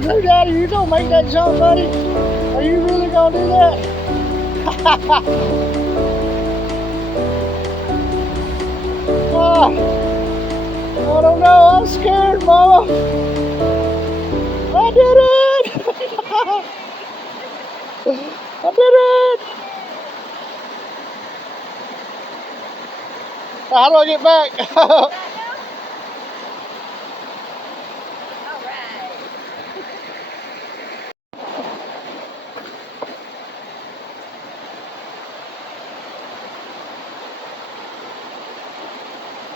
jump too, Daddy. You don't make that jump, buddy. Are you really gonna do that? Oh, I don't know. I'm scared, Mama. I did it! I did it! How do I get back?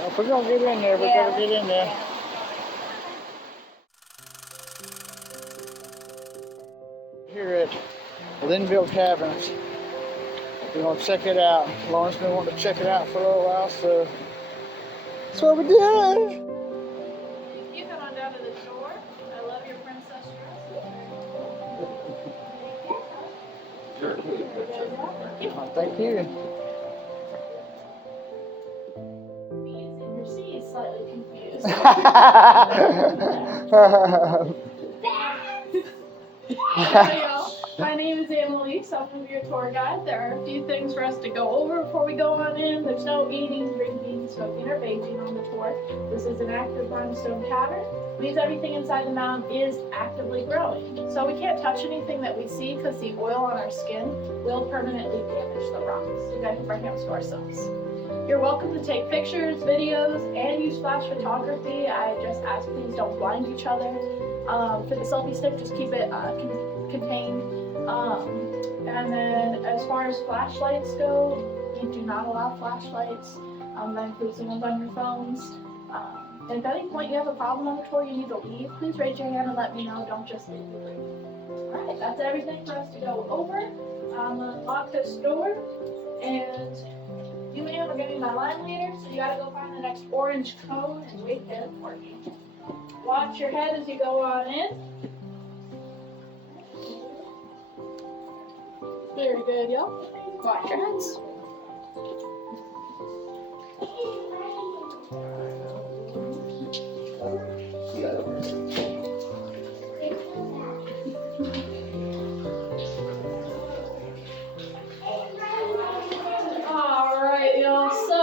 If we're gonna get in there, we gotta get in there. Here at Linville Caverns. We're gonna check it out. Lauren's been wanting to check it out for a little while, so that's what we're doing. You come on down to the shore. I love your princess dress. Oh, thank you. Your sea is slightly confused. Hi, y'all. My name is Annalise. I'm going to be your tour guide. There are a few things for us to go over before we go on in. There's no eating, drinking, smoking, or vaping on the tour. This is an active limestone cavern. It means everything inside the mountain is actively growing. So we can't touch anything that we see because the oil on our skin will permanently damage the rocks. We got to keep our hands to ourselves. You're welcome to take pictures, videos, and use flash photography. I just ask please don't blind each other. For the selfie stick, just keep it contained. And then as far as flashlights go, you do not allow flashlights. That includes the ones on your phones. And if at any point you have a problem on the tour, you need to leave, please raise your hand and let me know. Don't just leave the room. Alright, that's everything for us to go over. I'm going to lock this door, and you and I are going to be my line leader, so you got to go find the next orange cone and wait there for me. Watch your head as you go on in. Very good, y'all. Watch your heads. Alright, y'all. So,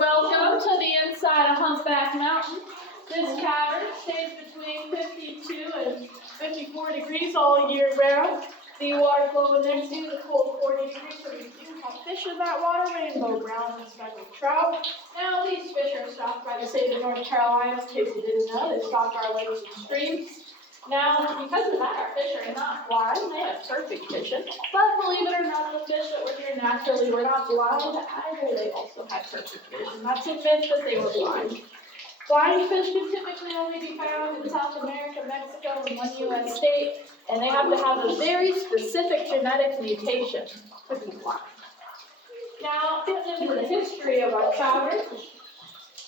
welcome to the inside of Hump Back Mountain. This cavern stays between 52 and 54 degrees all year round. The water flowing next to you is cold 40 degrees, so you do have fish in that water, rainbow brown and speckled trout. Now, these fish are stocked by the state of North Carolina, in case you didn't know. They stock our lakes and streams. Now, because of that, our fish are not blind. They have perfect vision. But believe it or not, the fish that were here naturally were not blind either. They also had perfect vision. That's a myth that they were blind. Blind fish can typically only be found in South America, Mexico, and one U.S. state, and they have to have a very specific genetic mutation to be blind. Now, getting into the history of our cavern,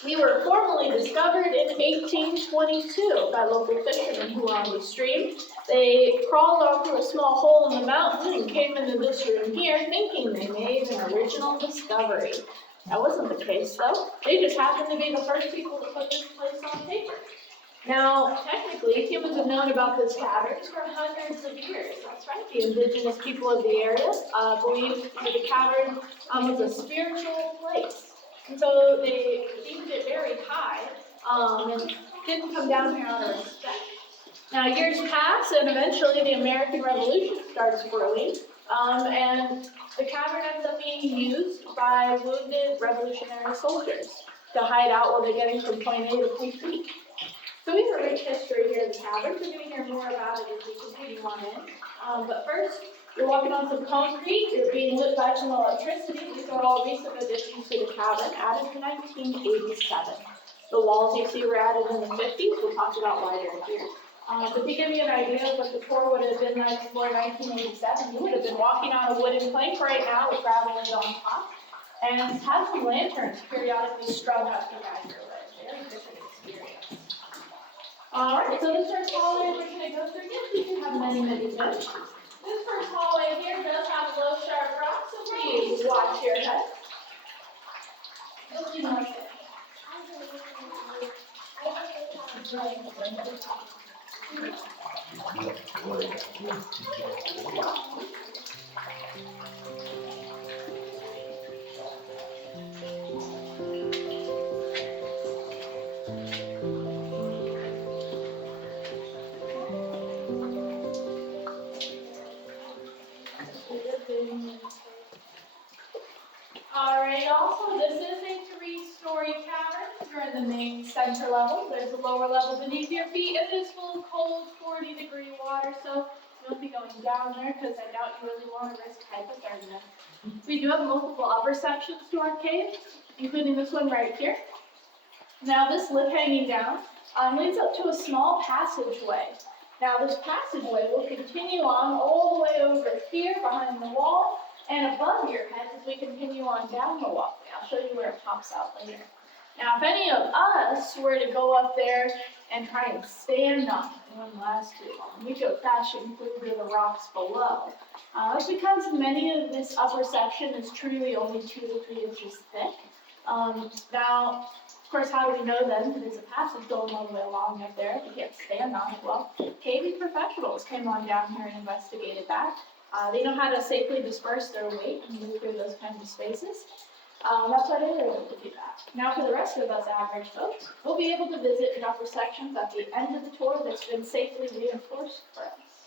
we were formally discovered in 1822 by local fishermen who were on the stream. They crawled onto a small hole in the mountain and came into this room here thinking they made an original discovery. That wasn't the case, though. They just happened to be the first people to put this place on paper. Now, technically, humans have known about this cavern for hundreds of years. That's right. The indigenous people of the area believed that the cavern was a spiritual place. And so they deemed it very high and didn't come down here out of respect. Now, years pass, and eventually the American Revolution starts brewing. And the cavern ends up being used by wounded revolutionary soldiers to hide out while they're getting from point A to point B. So we have a rich history here in the cavern. We're going to hear more about it as we continue on in. But first, you're walking on some concrete. You're being lit by some electricity. These are all recent additions to the cavern, added in 1987. The walls you see were added in the 50s. We'll talk about why they're here. But to give you an idea of what the tour would have been like before 1987, you would have been walking on a wooden plank right now with gravel laid on top, and have some lanterns periodically strung up to guide your way. Very different experience. Alright, so this first hallway we're going to go through, yes, we do have many benches. This first hallway here does have low sharp rocks, so please watch your head. You'll see more things. Alright, also this is a 3-story cavern. You're in the main center level. There's a lower level beneath your feet, and it is full of cold 40-degree water, so don't be going down there because I doubt you really want to risk hypothermia. We do have multiple upper sections to our cave, including this one right here. Now this lip hanging down leads up to a small passageway. Now this passageway will continue on all the way over here behind the wall and above your heads as we continue on down the walkway. I'll show you where it pops out later. Now if any of us were to go up there and try and stand on it, it wouldn't last too long. We go crashing through the rocks below. It's because many of this upper section is truly only 2 to 3 inches thick. Now, of course, how do we know then that there's a passage going all the way along up there if we can't stand on it? Well, caving professionals came on down here and investigated that. They know how to safely disperse their weight and move through those kinds of spaces. That's why they were able to do that. Now for the rest of us average folks, we'll be able to visit the upper sections at the end of the tour that's been safely reinforced for us.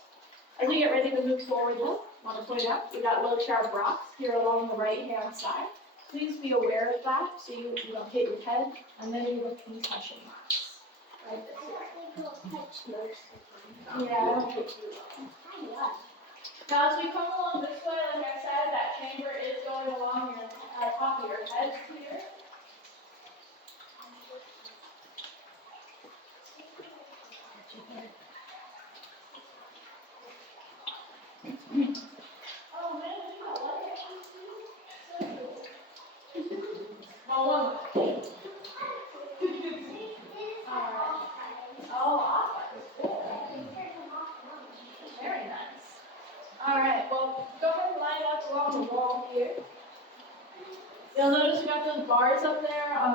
As we get ready to move forward though, I want to point out we got low sharp rocks here along the right-hand side. Please be aware of that so you don't hit your head and then you look concussion marks. Right this way. Yeah, I don't think you will. Now as we come along this way, like I said, that chamber is going along your top of your head here. Oh man, you got light. So cool. Oh, one. Alright. Oh, awesome. Very nice. Alright, well, go ahead and line up along the wall here. You'll notice we got those bars up there.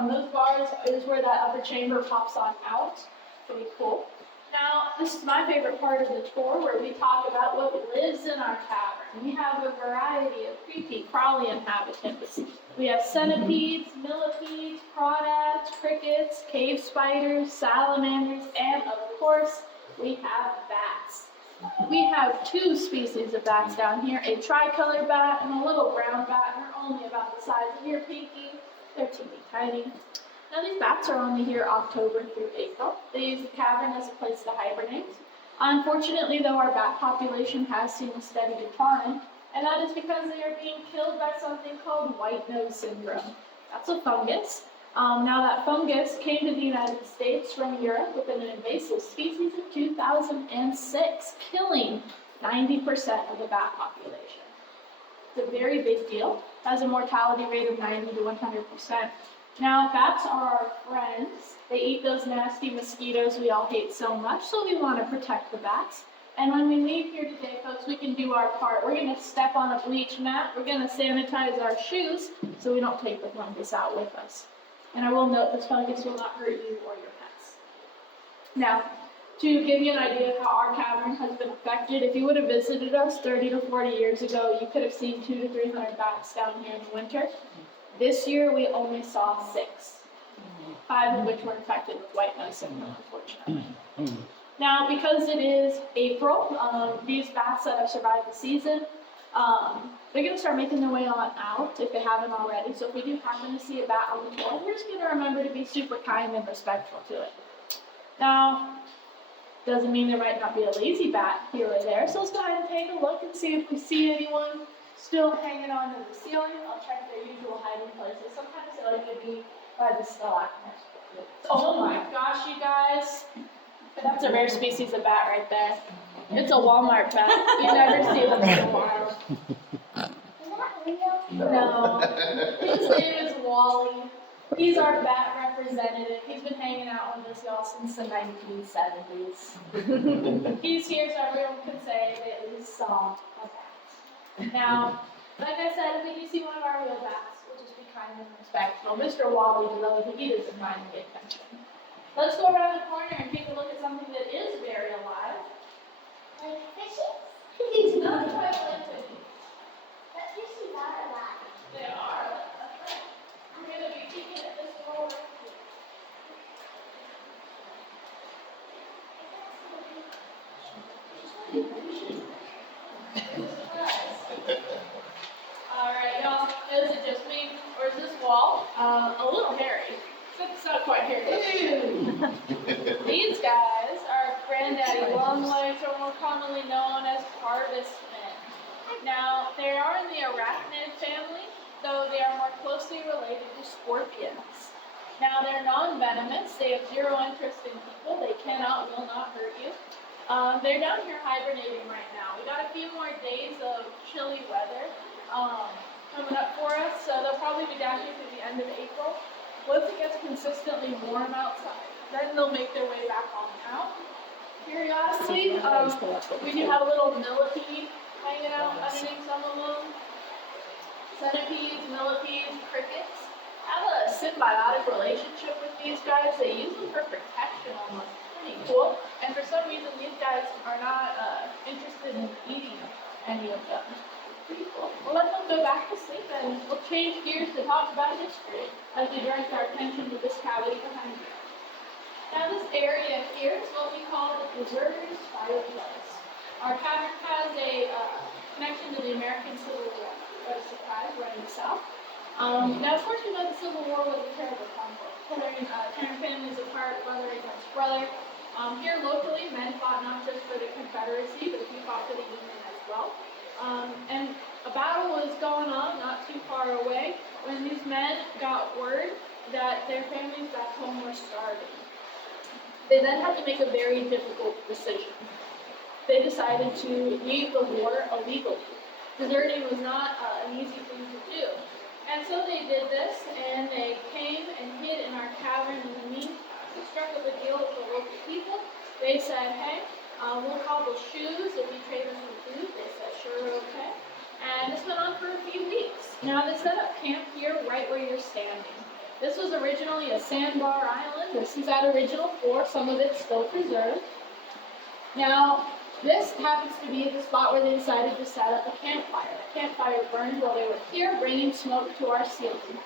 Those bars is where that upper chamber pops on out. Pretty cool. Now, this is my favorite part of the tour where we talk about what lives in our cavern. We have a variety of creepy, crawly inhabitants. We have centipedes, millipedes, crawdads, crickets, cave spiders, salamanders, and of course, we have bats. We have 2 species of bats down here, a tricolor bat and a little brown bat. They're only about the size of your pinky. They're teeny tiny. Now these bats are only here October through April. They use the cavern as a place to hibernate. Unfortunately though, our bat population has seen a steady decline, and that is because they are being killed by something called white nose syndrome. That's a fungus. Now that fungus came to the United States from Europe with an invasive species in 2006, killing 90% of the bat population. It's a very big deal. It has a mortality rate of 90 to 100%. Now, bats are our friends. They eat those nasty mosquitoes we all hate so much, so we want to protect the bats. And when we leave here today, folks, we can do our part. We're going to step on a bleach mat. We're going to sanitize our shoes so we don't take the fungus out with us. And I will note this fungus will not hurt you or your pets. Now, to give you an idea of how our cavern has been affected, if you would have visited us 30 to 40 years ago, you could have seen 200 to 300 bats down here in the winter. This year, we only saw 6, 5 of which were infected with white nose syndrome, unfortunately. Now, because it is April, these bats that have survived the season, they're going to start making their way on out if they haven't already. So if we do happen to see a bat on the tour, we're just going to remember to be super kind and respectful to it. Now, doesn't mean there might not be a lazy bat here or there, so let's go ahead and take a look and see if we see anyone still hanging onto the ceiling. I'll check their usual hiding places. Sometimes they like to be by the stalagmite. Oh my gosh, you guys. That's a rare species of bat right there. It's a Walmart bat. You never see them in the wild. No. His name is Wally. He's our bat representative. He's been hanging out with us, y'all, since the 1970s. He's here so everyone can say they at least saw a bat. Now, like I said, if we do see one of our real bats, we'll just be kind and respectful. Mr. Wally, though, he doesn't mind the attention. Let's go around the corner and take a look at something that is very alive. Like fishes? It's not quite like fishing. But fishes are alive. They are. We're going to be keeping it this whole rescue. Alright, y'all. Is it just me? Or is this wall a little hairy? It's not quite hairy. These guys are granddaddy longlegs, or more commonly known as harvestmen. Now, they are in the arachnid family, though they are more closely related to scorpions. Now, they're non-venomous. They have zero interest in people. They cannot, will not hurt you. They're down here hibernating right now. We got a few more days of chilly weather coming up for us, so they'll probably be down here through the end of April. Once it gets consistently warm outside, then they'll make their way back on out. Periodically, we do have a little millipede hanging out underneath some of them. Centipedes, millipedes, crickets. Have a symbiotic relationship with these guys. They use them for protection almost. Pretty cool. And for some reason, these guys are not interested in eating any of them. Pretty cool. We'll let them go back to sleep and we'll change gears to talk about history as we direct our attention to this cavity behind you. Now this area here is what we call the preserver's fireplace. Our cavern has a connection to the American Civil War. What a surprise, right in the South. Now of course we know the Civil War was a terrible conflict, tearing families apart, brother against brother. Here locally, men fought not just for the Confederacy, but we fought for the Union as well. And a battle was going on not too far away when these men got word that their families back home were starving. They then had to make a very difficult decision. They decided to leave the war illegally. Deserting was not an easy thing to do. And so they did this, and they came and hid in our cavern in the meantime. We struck up a deal with the local people. They said, hey, we'll cobble shoes if you trade us some food. They said, sure, okay. And this went on for a few weeks. Now they set up camp here right where you're standing. This was originally a sandbar island. This is that original floor. Some of it's still preserved. Now, this happens to be the spot where they decided to set up a campfire. The campfire burned while they were here, bringing smoke to our ceiling.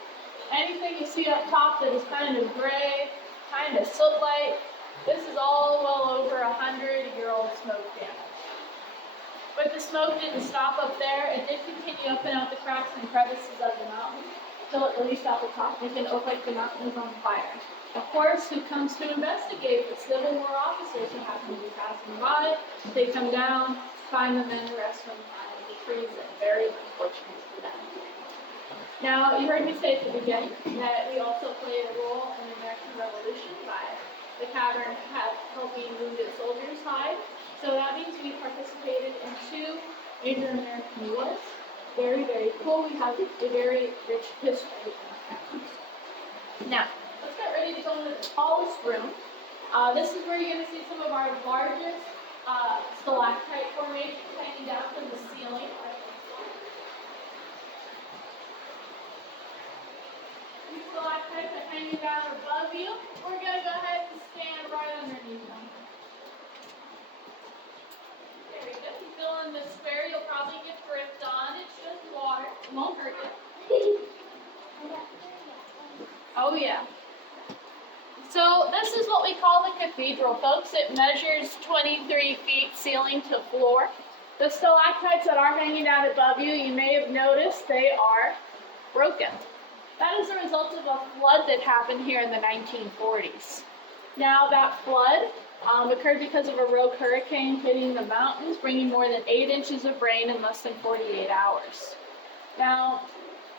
Anything you see up top that is kind of gray, kind of soot-like, this is all well over 100-year-old smoke damage. But the smoke didn't stop up there. It did continue up and out the cracks and crevices of the mountain until it released off the top, making it look like the mountain was on fire. Of course, who comes to investigate? The Civil War officers who happen to be passing by. They come down, find the men, arrest them, and freeze it. Very unfortunate for them. Now, you heard me say at the beginning that we also played a role in the American Revolution by the cavern helping wounded soldiers hide. So that means we participated in 2 major American wars. Very, very cool. We have a very rich history in our caverns. Now, let's get ready to go into the tallest room. This is where you're going to see some of our largest stalactite formations hanging down from the ceiling. These stalactites are hanging down above you. We're going to go ahead and stand right underneath them. There we go. You fill in the square, you'll probably get dripped on. It's just water. It won't hurt you. Oh yeah. So this is what we call the cathedral, folks. It measures 23 feet ceiling to floor. The stalactites that are hanging down above you, you may have noticed they are broken. That is a result of a flood that happened here in the 1940s. Now that flood occurred because of a rogue hurricane hitting the mountains, bringing more than 8 inches of rain in less than 48 hours. Now,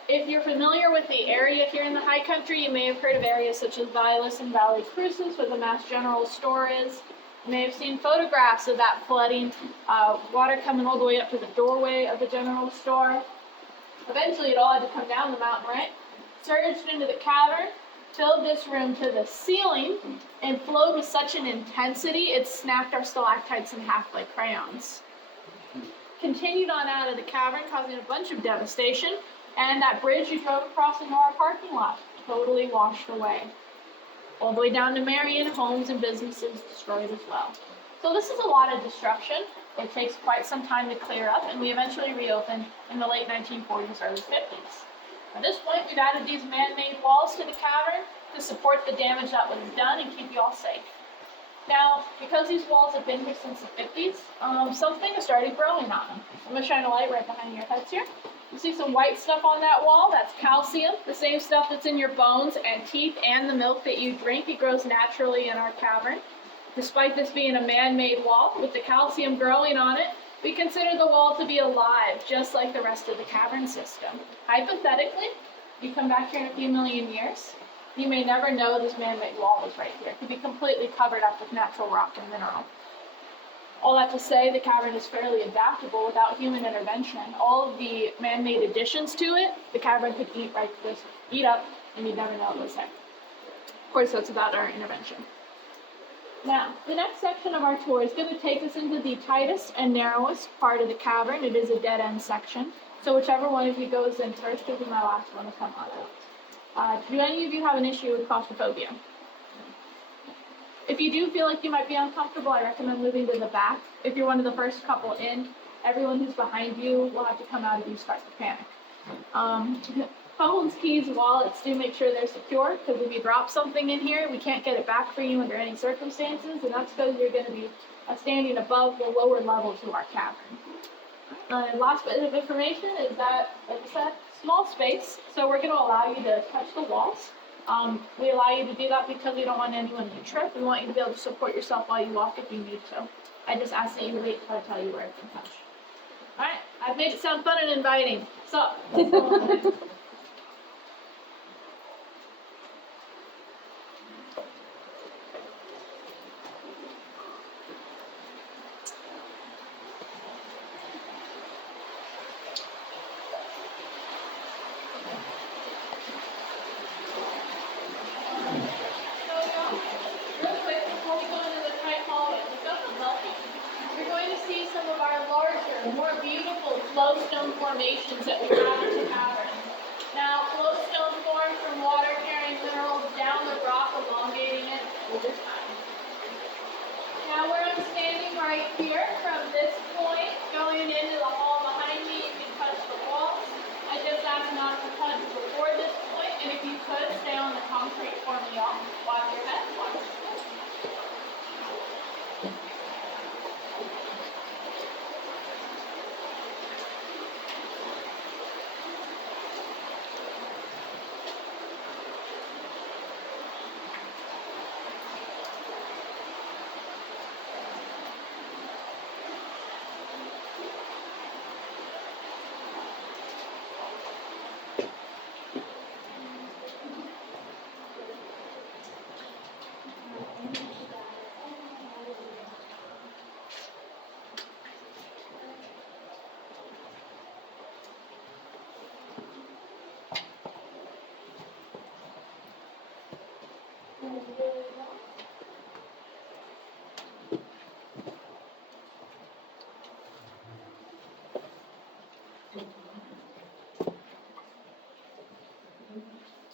if you're familiar with the area here in the high country, you may have heard of areas such as Vilas and Valley Cruces, where the Mass General store is. You may have seen photographs of that flooding, water coming all the way up to the doorway of the general store. Eventually, it all had to come down the mountain, right? Surged into the cavern, filled this room to the ceiling, and flowed with such an intensity, it snapped our stalactites in half like crayons. Continued on out of the cavern, causing a bunch of devastation. And that bridge you drove across into our parking lot, totally washed away. All the way down to Marion, homes and businesses destroyed as well. So this is a lot of destruction. It takes quite some time to clear up, and we eventually reopened in the late 1940s, early 50s. At this point, we've added these man-made walls to the cavern to support the damage that was done and keep you all safe. Now, because these walls have been here since the 50s, something has started growing on them. I'm going to shine a light right behind your heads here. You see some white stuff on that wall? That's calcium, the same stuff that's in your bones and teeth and the milk that you drink. It grows naturally in our cavern. Despite this being a man-made wall, with the calcium growing on it, we consider the wall to be alive, just like the rest of the cavern system. Hypothetically, you come back here in a few million years, you may never know this man-made wall was right here. It could be completely covered up with natural rock and mineral. All that to say, the cavern is fairly adaptable without human intervention. All of the man-made additions to it, the cavern could eat up, and you'd never know it was there. Of course, that's without our intervention. Now, the next section of our tour is going to take us into the tightest and narrowest part of the cavern. It is a dead-end section, so whichever one of you goes in first will be my last one to come on out. Do any of you have an issue with claustrophobia? If you do feel like you might be uncomfortable, I recommend moving to the back. If you're one of the first couple in, everyone who's behind you will have to come out if you start to panic. Phones, keys, wallets, do make sure they're secure, because if you drop something in here, we can't get it back for you under any circumstances, and that's because you're going to be standing above the lower level to our cavern. Last bit of information is that, like I said, small space, so we're going to allow you to touch the walls. We allow you to do that because we don't want anyone to trip. We want you to be able to support yourself while you walk if you need to. I just ask that you wait till I tell you where it can touch. Alright, I've made it sound fun and inviting. So, let's go on. More beautiful flowstone formations that we have in the cavern. Now, flowstone form from water carrying minerals down the rock, elongating it over time. Now, where I'm standing right here, from this point going into the hall behind me, you can touch the walls. I just ask not to touch before this point, and if you could, stay on the concrete for me off. Watch your head, watch your head.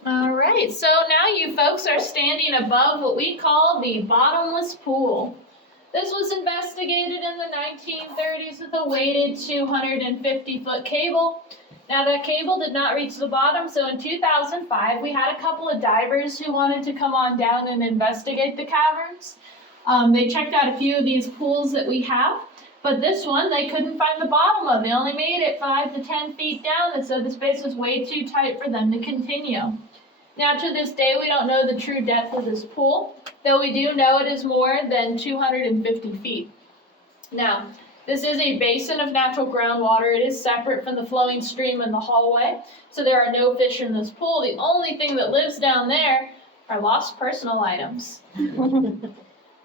All right, so now you folks are standing above what we call the bottomless pool. This was investigated in the 1930s with a weighted 250-foot cable. Now that cable did not reach the bottom, so in 2005 we had a couple of divers who wanted to come on down and investigate the caverns. They checked out a few of these pools that we have, but this one they couldn't find the bottom of. They only made it 5 to 10 feet down, and so the space was way too tight for them to continue. Now to this day we don't know the true depth of this pool, though we do know it is more than 250 feet. Now, this is a basin of natural groundwater. It is separate from the flowing stream in the hallway, so there are no fish in this pool. The only thing that lives down there are lost personal items.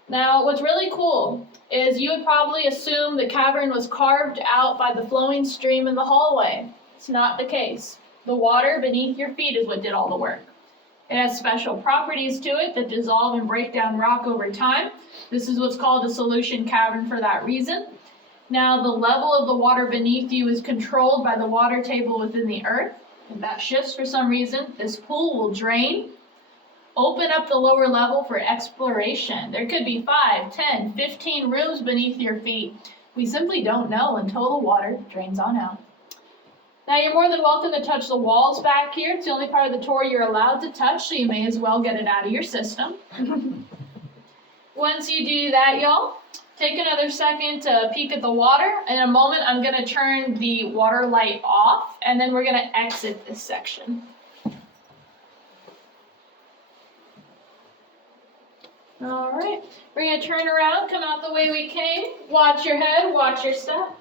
Now, what's really cool is you would probably assume the cavern was carved out by the flowing stream in the hallway. It's not the case. The water beneath your feet is what did all the work. It has special properties to it that dissolve and break down rock over time. This is what's called a solution cavern for that reason. Now, the level of the water beneath you is controlled by the water table within the earth. If that shifts for some reason, this pool will drain, open up the lower level for exploration. There could be 5, 10, 15 rooms beneath your feet. We simply don't know until the water drains on out. Now you're more than welcome to touch the walls back here. It's the only part of the tour you're allowed to touch, so you may as well get it out of your system. Once you do that, y'all, take another second to peek at the water. In a moment, I'm going to turn the water light off, and then we're going to exit this section. All right, we're going to turn around, come out the way we came. Watch your head, watch your step.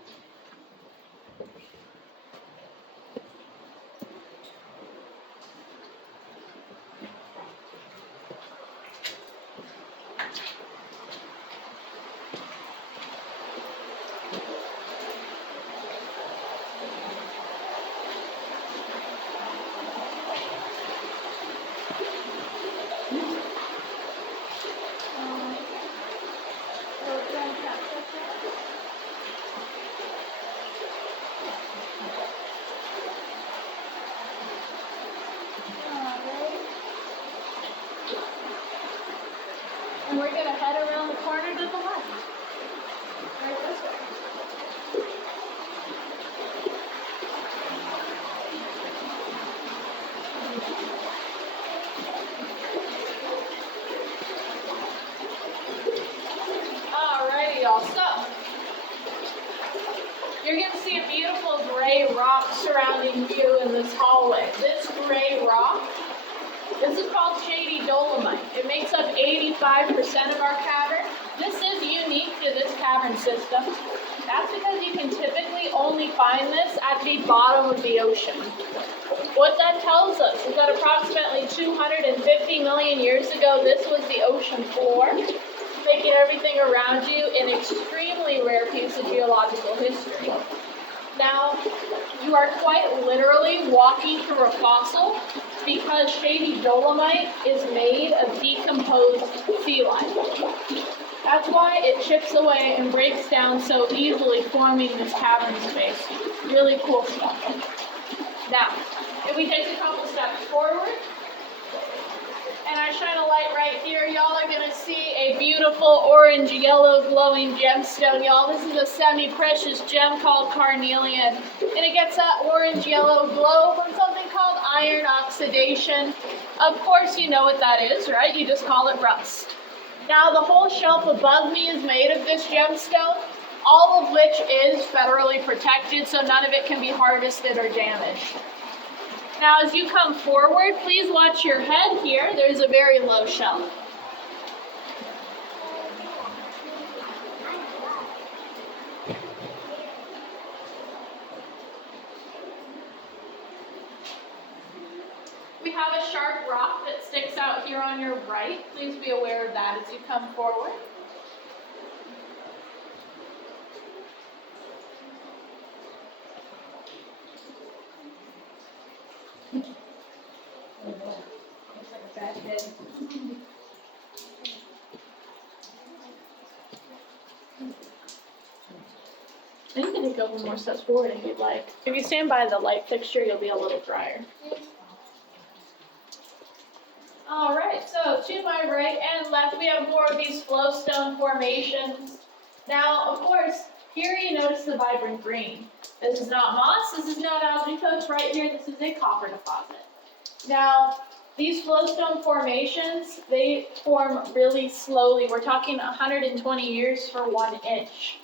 And we're going to head around the corner to the left. Right this way. Alrighty, y'all. So, you're going to see a beautiful gray rock surrounding you in this hallway. This gray rock, this is called shady Dolomite. It makes up 85% of our cavern. This is unique to this cavern system. That's because you can typically only find this at the bottom of the ocean. What that tells us is that approximately 250 million years ago, this was the ocean floor, making everything around you an extremely rare piece of geological history. Now, you are quite literally walking through a fossil because shady Dolomite is made of decomposed sea life. That's why it chips away and breaks down so easily, forming this cavern space. Really cool stuff. Now, if we take a couple steps forward, and I shine a light right here, y'all are going to see a beautiful orange-yellow glowing gemstone, y'all. This is a semi-precious gem called carnelian, and it gets that orange-yellow glow from something called iron oxidation. Of course, you know what that is, right? You just call it rust. Now, the whole shelf above me is made of this gemstone, all of which is federally protected, so none of it can be harvested or damaged. Now, as you come forward, please watch your head here. There's a very low shelf. We have a sharp rock that sticks out here on your right. Please be aware of that as you come forward. Looks like a bad head. And you can take a couple more steps forward if you'd like. If you stand by the light fixture, you'll be a little drier. All right, so to my right and left, we have more of these flowstone formations. Now, of course, here you notice the vibrant green. This is not moss, this is not algae coats. Right here, this is a copper deposit. Now, these flowstone formations, they form really slowly. We're talking 120 years for 1 inch.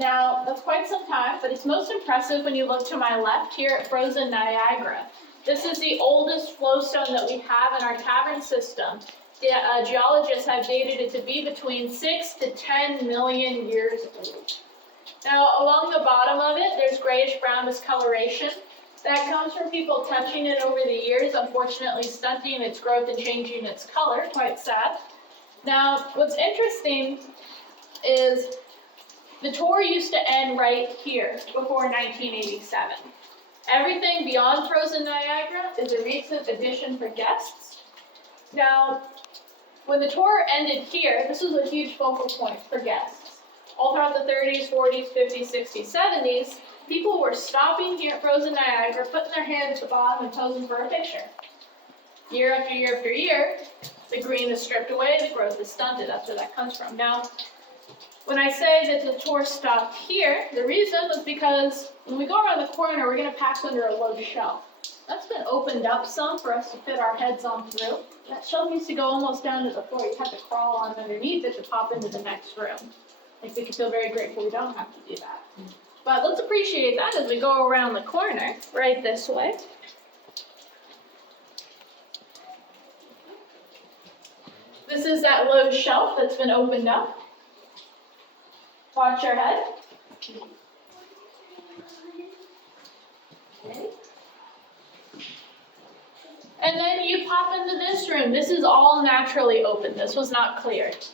Now, that's quite some time, but it's most impressive when you look to my left here at frozen Niagara. This is the oldest flowstone that we have in our cavern system. The geologists have dated it to be between 6 to 10 million years old. Now, along the bottom of it, there's grayish-brown discoloration. That comes from people touching it over the years, unfortunately stunting its growth and changing its color. Quite sad. Now, what's interesting is the tour used to end right here before 1987. Everything beyond frozen Niagara is a recent addition for guests. Now, when the tour ended here, this was a huge focal point for guests. All throughout the 30s, 40s, 50s, 60s, 70s, people were stopping here at frozen Niagara, putting their hand at the bottom and posing for a picture. Year after year after year, the green is stripped away, the growth is stunted. That's where that comes from. Now, When I say that the tour stopped here, the reason was because when we go around the corner, we're going to pass under a low shelf. That's been opened up some for us to fit our heads on through. That shelf used to go almost down to the floor. You'd have to crawl on underneath it to pop into the next room. I think we can feel very grateful we don't have to do that. But let's appreciate that as we go around the corner, right this way. This is that low shelf that's been opened up. Watch your head. Okay. And then you pop into this room. This is all naturally open. This was not cleared.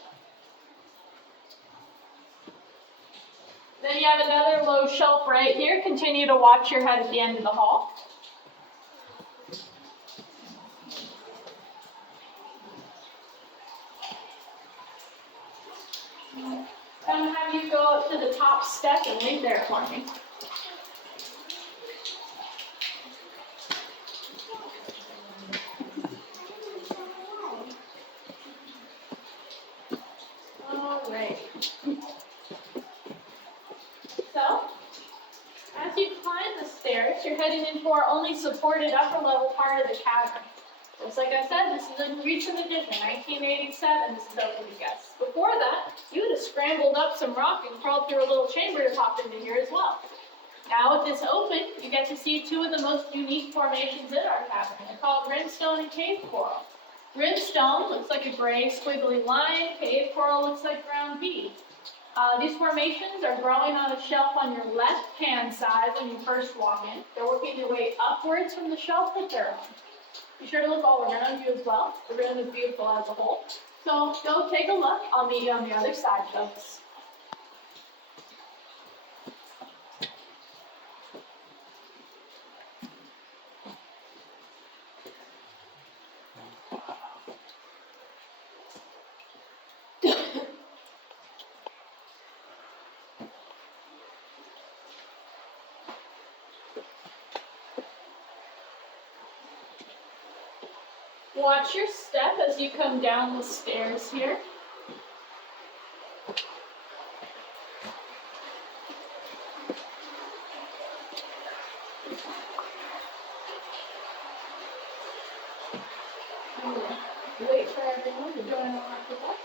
Then you have another low shelf right here. Continue to watch your head at the end of the hall. I'm going to have you go up to the top step and wait there for me. All right. So, as you climb the stairs, you're heading into our only supported upper level part of the cavern. Just like I said, this is a recent addition, 1987, this is open to guests. Before that, you would have scrambled up some rock and crawled through a little chamber to pop into here as well. Now with this open, you get to see two of the most unique formations in our cavern. They're called rimstone and cave coral. Rimstone looks like a gray squiggly line, cave coral looks like ground bead. These formations are growing on a shelf on your left-hand side when you first walk in. They're working their way upwards from the shelf that they're on. Be sure to look all around you as well. The room is beautiful as a whole. So go take a look. I'll meet you on the other side, folks. Watch your step as you come down the stairs here. Wait for everyone to join on after that.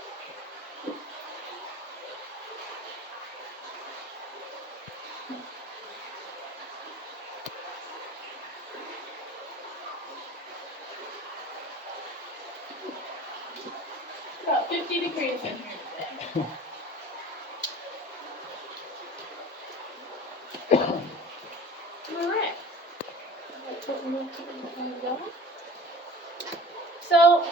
About 50 degrees in here today. Alright. So,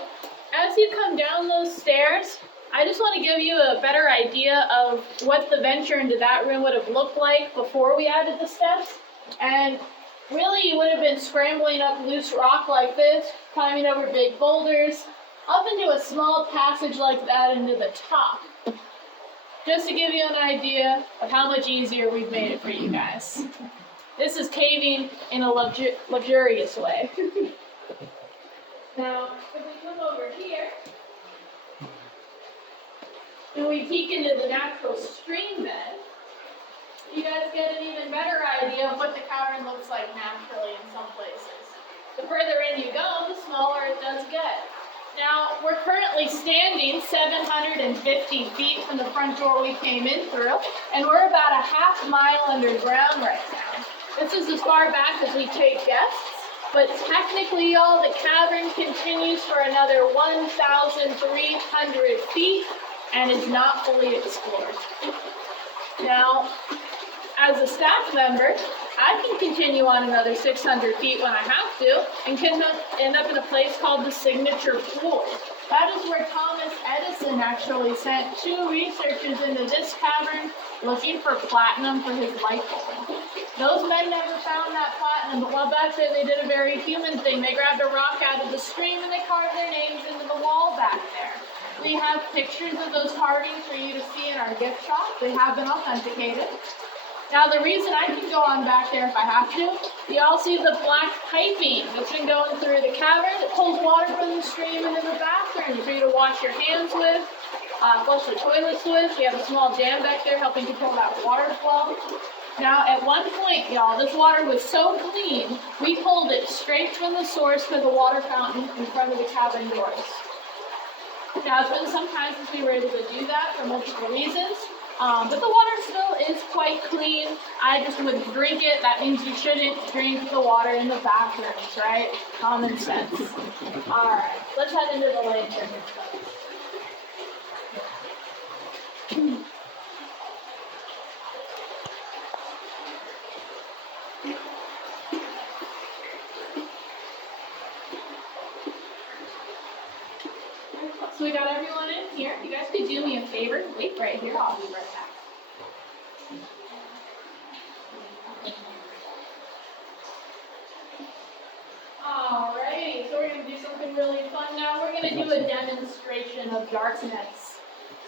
as you come down those stairs, I just want to give you a better idea of what the venture into that room would have looked like before we added the steps. And really, you would have been scrambling up loose rock like this, climbing over big boulders, up into a small passage like that into the top. Just to give you an idea of how much easier we've made it for you guys. This is caving in a luxurious way. Now, if we come over here, and we peek into the natural stream bed, you guys get an even better idea of what the cavern looks like naturally in some places. The further in you go, the smaller it does get. Now, we're currently standing 750 feet from the front door we came in through, and we're about a half mile underground right now. This is as far back as we take guests, but technically, y'all, the cavern continues for another 1,300 feet and is not fully explored. Now, as a staff member, I can continue on another 600 feet when I have to, and can end up in a place called the Signature Pool. That is where Thomas Edison actually sent 2 researchers into this cavern looking for platinum for his light bulb. Those men never found that platinum, but while back there they did a very human thing. They grabbed a rock out of the stream and they carved their names into the wall back there. We have pictures of those carvings for you to see in our gift shop. They have been authenticated. Now, the reason I can go on back there if I have to, you all see the black piping that's been going through the cavern that pulls water from the stream into the bathroom for you to wash your hands with. Flush the toilet switch. We have a small dam back there helping control that water flow. Now, at one point, y'all, this water was so clean, we pulled it straight from the source to the water fountain in front of the cabin doors. Now, it's been some time since we were able to do that for multiple reasons, but the water still is quite clean. I just wouldn't drink it. That means you shouldn't drink the water in the bathrooms, right? Common sense. All right, let's head into the lantern. So we got everyone in here. You guys could do me a favor. Wait right here. I'll be right back. Alrighty, so we're going to do something really fun now. We're going to do a demonstration of darkness.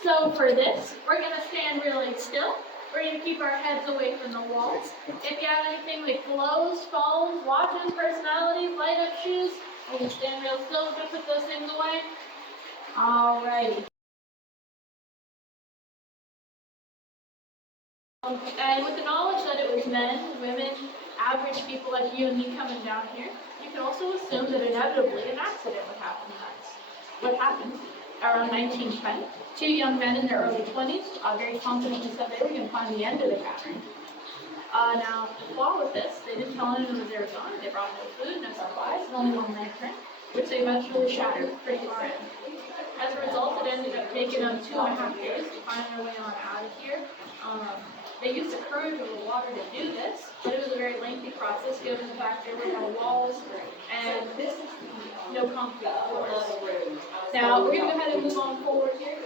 So for this, we're going to stand really still. We're going to keep our heads away from the walls. If you have anything like clothes, phones, watches, personalities, light up shoes, you can stand real still and put those things away. Alrighty. And with the knowledge that it was men, women, average people like you and me coming down here, you can also assume that inevitably an accident would happen next. What happened? Around 1910, two young men in their early 20s very confidently said they were going to find the end of the cavern. Now, the flaw with this, they didn't tell anyone that they were gone. They brought no food, no supplies, and only one lantern, which they eventually shattered pretty far in. As a result, it ended up taking them 2.5 days to find their way on out of here. They used the courage of the water to do this, but it was a very lengthy process given the fact there were no walls and no concrete floors. Now, we're going to go ahead and move on forward here.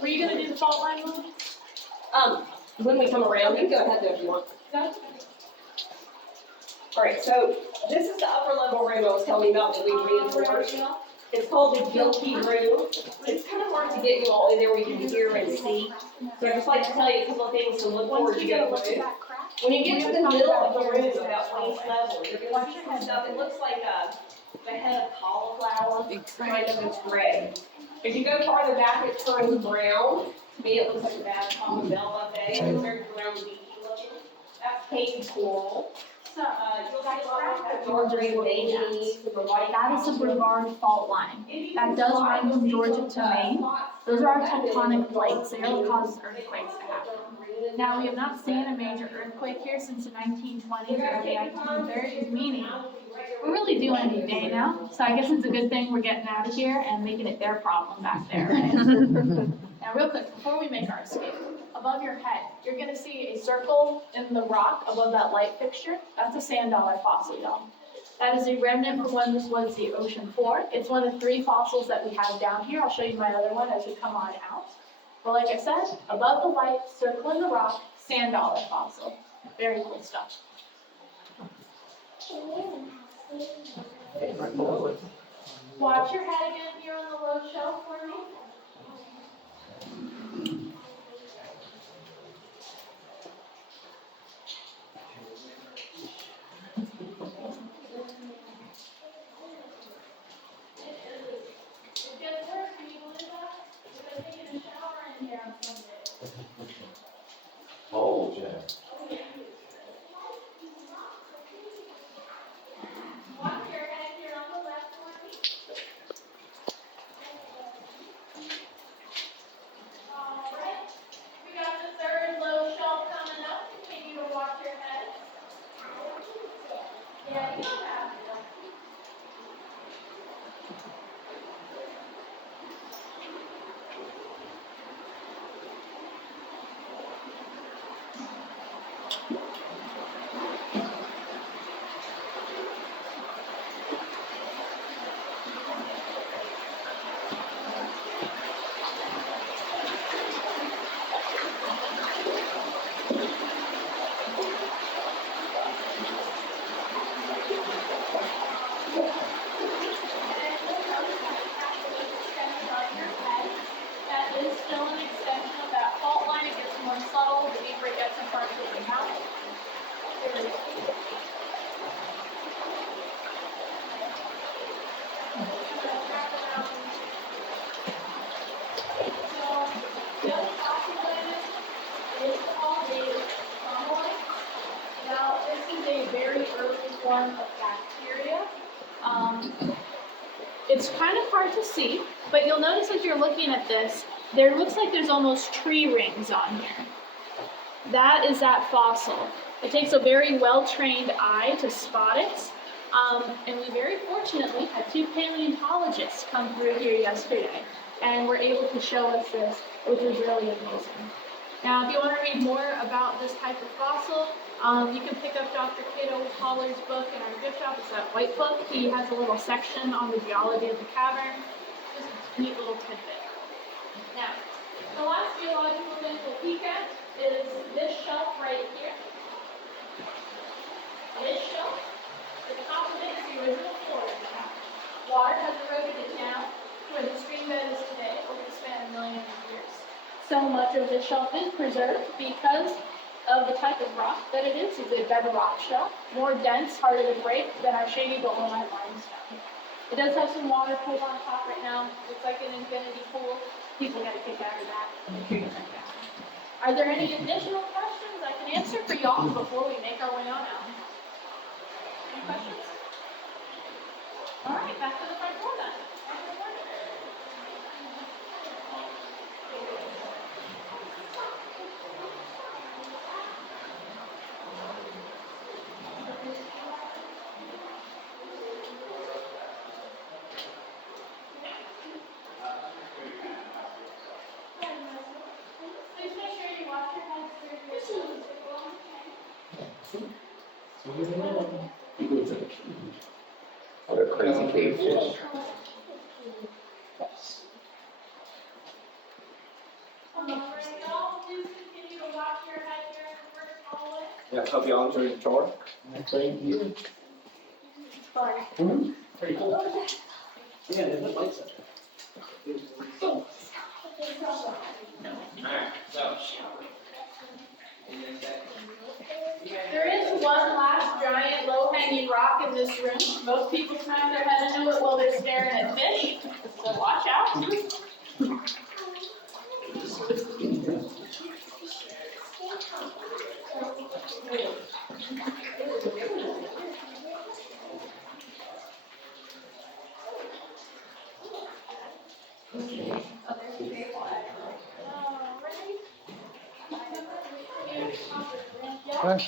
Were you going to do the fault line move? When we come around, you can go ahead though if you want. Alright, so this is the upper level room I was telling you about that we reinforced. It's called the Geology room. It's kind of hard to get you all in there where you can hear and see. So I'd just like to tell you a couple of things to look for as you go through. When you get to the middle of the room, about waist level, you're going to see some stuff. It looks like the head of cauliflower, kind of it's gray. As you go farther back, it turns brown. To me, it looks like a bad common bell buffet. It's very brown beachy looking. That's cave coral. You'll see a lot of dark green babies, the white. That is the Brevard fault line. That does run from Georgia to Maine. Those are our tectonic plates. They are what causes earthquakes to happen. Now, we have not seen a major earthquake here since the 1920s or early 1930s, meaning we're really due any day now. So I guess it's a good thing we're getting out of here and making it their problem back there, right? Now, real quick, before we make our escape, above your head, you're going to see a circle in the rock above that light fixture. That's a sand dollar fossil, y'all. That is a remnant from when this was the ocean floor. It's one of 3 fossils that we have down here. I'll show you my other one as we come on out. But like I said, above the light, circle in the rock, sand dollar fossil. Very cool stuff. Watch your head again here on the low shelf for me. Oh, yeah. Watch your head here on the left for me. hard to see, but you'll notice as you're looking at this, there looks like there's almost tree rings on here. That is that fossil. It takes a very well-trained eye to spot it. And we very fortunately had 2 paleontologists come through here yesterday and were able to show us this, which was really amazing. Now, if you want to read more about this type of fossil, you can pick up Dr. Cato Holler's book in our gift shop. It's that white book. He has a little section on the geology of the cavern. Just a neat little tidbit. Now, the last geological thing we'll peek at is this shelf right here. This shelf, the top of it is the original floor of the cavern. Water has eroded it down to where the stream bed is today over the span of millions of years. So much of this shelf is preserved because of the type of rock that it is. It's a bedrock shelf, more dense, harder to break than our shady Dolomite limestone. It does have some water pools on top right now. Looks like an infinity pool. People get a kick out of that. Are there any additional questions I can answer for y'all before we make our way on out? Any questions? All right, back to the front door then. Please make sure you wash your hands through your shoes. What a crazy cave fish. Y'all, please continue to wash your head here in the first hallway. Yeah, hope y'all enjoyed the tour. Thank you. Pretty cool. Yeah, they look like such. Alright, so. There is one last giant low-hanging rock in this room. Most people smack their head into it while they're staring at fish, so watch out. Huh?